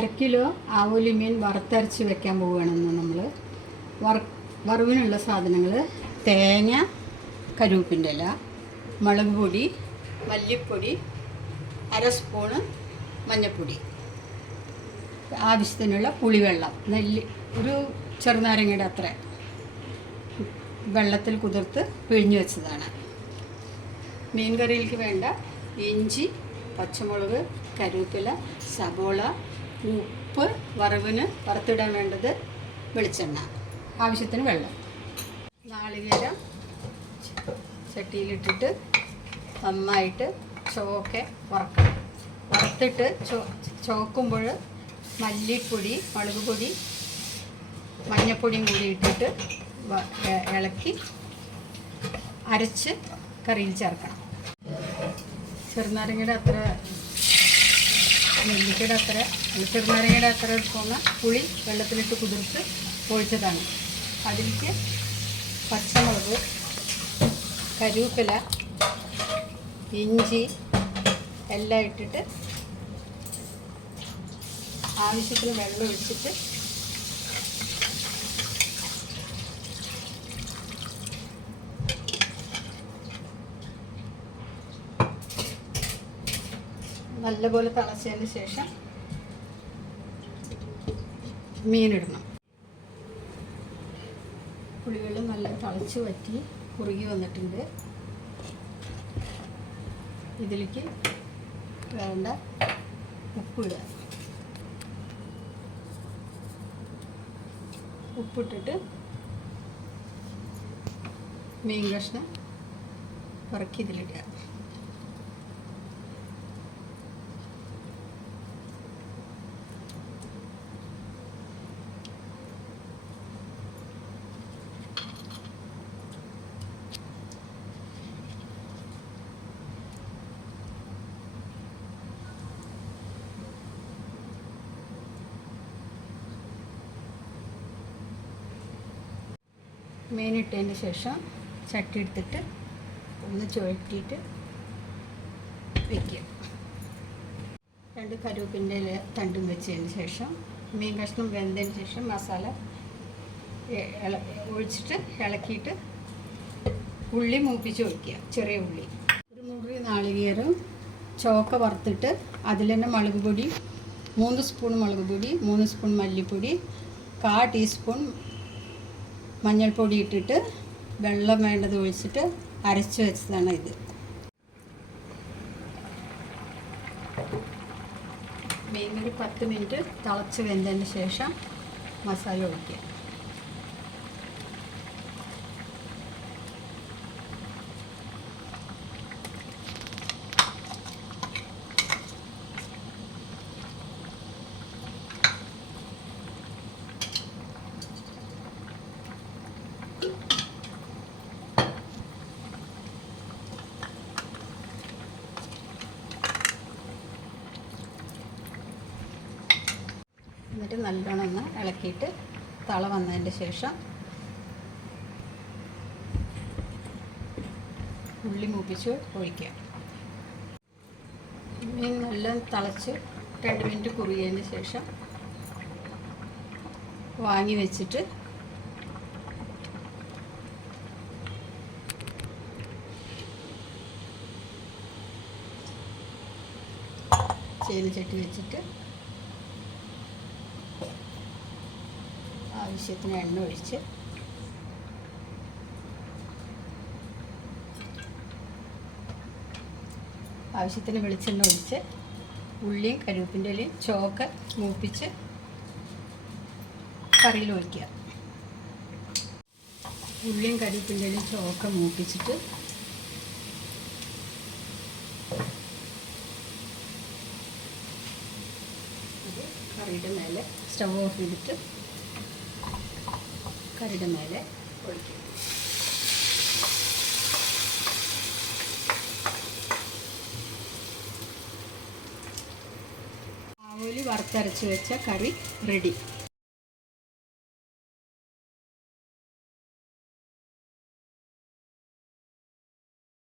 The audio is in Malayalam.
1 കിലോ ആവോലി മീൻ വറുത്തരച്ച് വെക്കാൻ പോവുകയാണെന്ന് നമ്മൾ. വറവിനുള്ള സാധനങ്ങൾ: തേങ്ങ, കരുവേപ്പിൻ്റെ ഇല, മുളക് പൊടി, മല്ലിപ്പൊടി, 1/2 സ്പൂണ് മഞ്ഞൾപ്പൊടി, ആവശ്യത്തിനുള്ള പുളിവെള്ളം, ഒരു ചെറുനാരങ്ങയുടെ അത്ര വെള്ളത്തിൽ കുതിർത്ത് പിഴിഞ്ഞു വെച്ചതാണ്. മീൻ കറിയിലേക്ക് വേണ്ട ഇഞ്ചി, പച്ചമുളക്, കരുവേപ്പില, സബോള, ഉപ്പ്, വറുത്തിടാൻ വേണ്ടത് വെളിച്ചെണ്ണ, ആവശ്യത്തിന് വെള്ളം. നാളികേരം ചട്ടിയിലിട്ടിട്ട് നന്നായിട്ട് വറക്കണം. വറുത്തിട്ട് ചോക്കുമ്പോൾ മല്ലിപ്പൊടി, മുളക് പൊടി, മഞ്ഞൾപ്പൊടിയും കൂടി ഇട്ടിട്ട് ഇളക്കി അരച്ച് കറിയിൽ ചേർക്കണം. ചെറുനാരങ്ങയുടെ അത്ര, നെല്ലിക്കയുടെ അത്ര, ചെറുനാരങ്ങയുടെ അത്ര എടുക്കുന്ന പുളി വെള്ളത്തിലിട്ട് കുതിർത്ത് ഒഴിച്ചതാണ്. അതിലേക്ക് പച്ചമുളക്, കരുവേപ്പില, ഇഞ്ചി എല്ലാം ഇട്ടിട്ട് ആവശ്യത്തിന് വെള്ളം ഒഴിച്ചിട്ട് നല്ലപോലെ തിളച്ചതിന് ശേഷം മീനിടണം. പുളിവെള്ളം നല്ല തിളച്ച് വറ്റി കുറുകി വന്നിട്ടുണ്ട്. ഇതിലേക്ക് വേണ്ട ഉപ്പിടുക. ഉപ്പിട്ടിട്ട് മീൻ കഷ്ണം പറക്കി ഇതിലിടുക. മീനിട്ടതിന് ശേഷം ചട്ടി എടുത്തിട്ട് ഒന്ന് ചുഴറ്റിയിട്ട് വയ്ക്കുക. 2 കരുവേപ്പിൻ്റെ ഇല തണ്ടും വെച്ചതിന് ശേഷം മീൻ കഷ്ണം വെന്തതിന് ശേഷം മസാല ഒഴിച്ചിട്ട് ഇളക്കിയിട്ട് ഉള്ളി മൂപ്പിച്ച് ഒഴിക്കുക. ചെറിയ ഉള്ളി, ഒരു മുറി നാളികേരം ചോക്ക വറുത്തിട്ട് അതിൽ തന്നെ മുളക് പൊടി 3 സ്പൂൺ മുളക് പൊടി, 3 സ്പൂൺ മല്ലിപ്പൊടി, 1/4 ടീസ്പൂൺ മഞ്ഞൾപ്പൊടി ഇട്ടിട്ട് വെള്ളം വേണ്ടത് ഒഴിച്ചിട്ട് അരച്ച് വെച്ചതാണ് ഇത്. മീൻ ഒരു 10 മിനിറ്റ് തിളച്ച് വെന്തതിന് ശേഷം മസാല ഒഴിക്കുക. എന്നിട്ട് നല്ലോണം ഒന്ന് ഇളക്കിയിട്ട് തള വന്നതിൻ്റെ ശേഷം ഉള്ളി മൂപ്പിച്ച് ഒഴിക്കുക. മീൻ നല്ല തിളച്ച് 2 മിനിറ്റ് കുറുകിയതിന് ശേഷം വാങ്ങി വെച്ചിട്ട് ചീനച്ചട്ടി വെച്ചിട്ട് ആവശ്യത്തിന് എണ്ണ ഒഴിച്ച് ആവശ്യത്തിന് വെളിച്ചെണ്ണ ഒഴിച്ച് ഉള്ളിയും കരുവേപ്പിൻ്റെ ഇലയും ചോക്ക മൂപ്പിച്ച് കറിയിൽ ഒഴിക്കുക. ഉള്ളിയും കരുവേപ്പിൻ്റെ ഇലയും ചോക്ക മൂപ്പിച്ചിട്ട് അത് കറിയുടെ മേലെ സ്റ്റവ് ഓഫ് ചെയ്തിട്ട് കറിയുടെ മേലെ ഒഴിക്കും. ആവോലി വറുത്തരച്ച് വെച്ച കറി റെഡി.